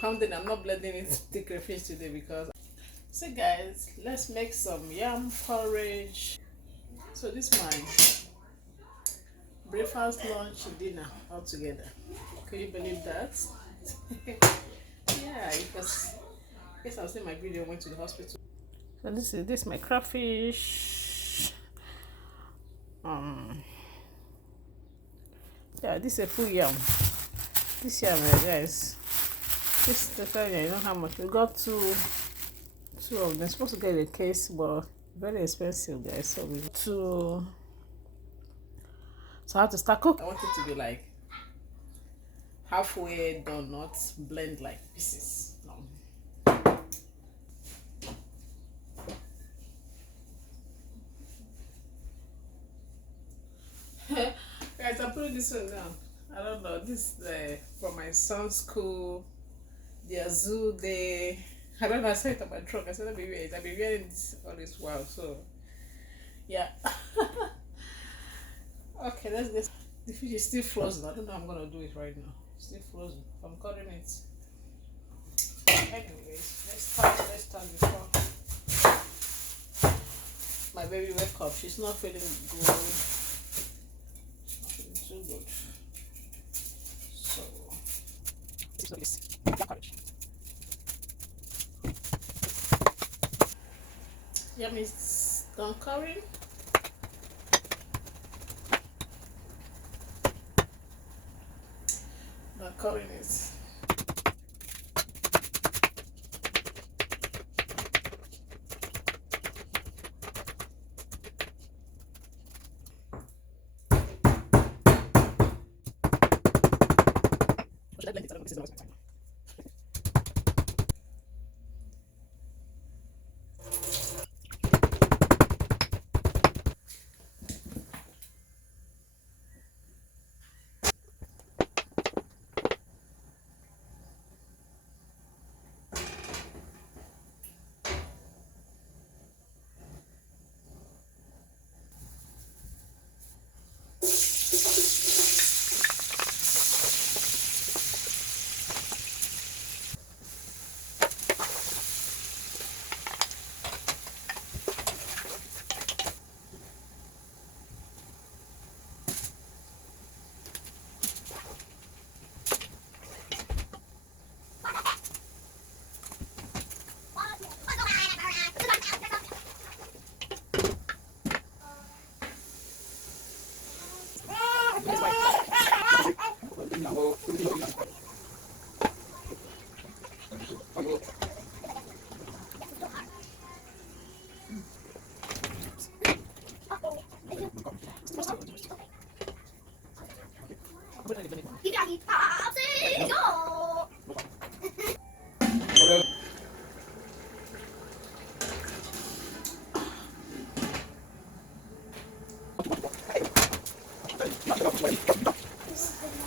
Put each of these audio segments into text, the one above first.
pounding. I'm not blending it thick crayfish today because. So guys, let's make some yam porridge. So this is my breakfast, lunch, dinner all together. Can you believe that? Yeah, because I guess I was in my video, went to the hospital. So this is my crayfish. Yeah, this is a full yam. This yam, guys. This the fair, you know how much we got two of them. Supposed to get a case, but very expensive, guys. So we two. So I have to start cooking. I want it to be like halfway done, not blend like pieces. No. Guys, I'm putting this one down. I don't know. This is from my son's school. Their zoo day. I don't know. I saw it on my truck. I said, I'll be wearing this all this while. So, yeah. Okay, let's get. The fish is still frozen. I don't know how I'm gonna do it right now. It's still frozen. I'm cutting it. Anyways, let's start before my baby wake up. She's not feeling good. She's not feeling too good. So this porridge. Yam is done currying. The currying is should I blend it? I don't know, this is not my time.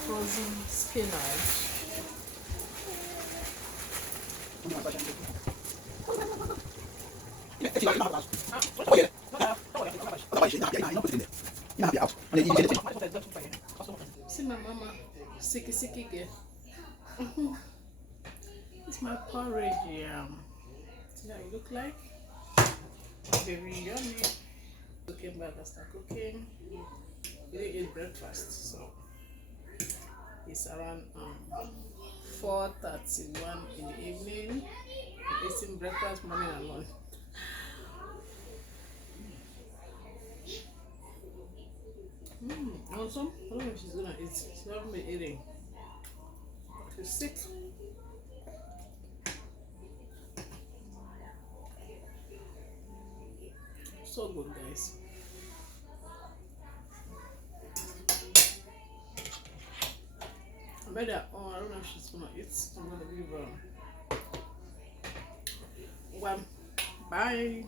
Frozen spinach. See my mama, sicky girl. It's my porridge. See how it look like? Very yummy. Cooking back, I start cooking. We didn't eat breakfast, so it's around 4:31 in the evening. We're eating breakfast, morning and lunch. Awesome. I don't know if she's gonna eat. She hasn't been eating. She's sick. So good, guys. I bet that. Oh, I don't know if she's gonna eat. I'm gonna leave her. Well, bye.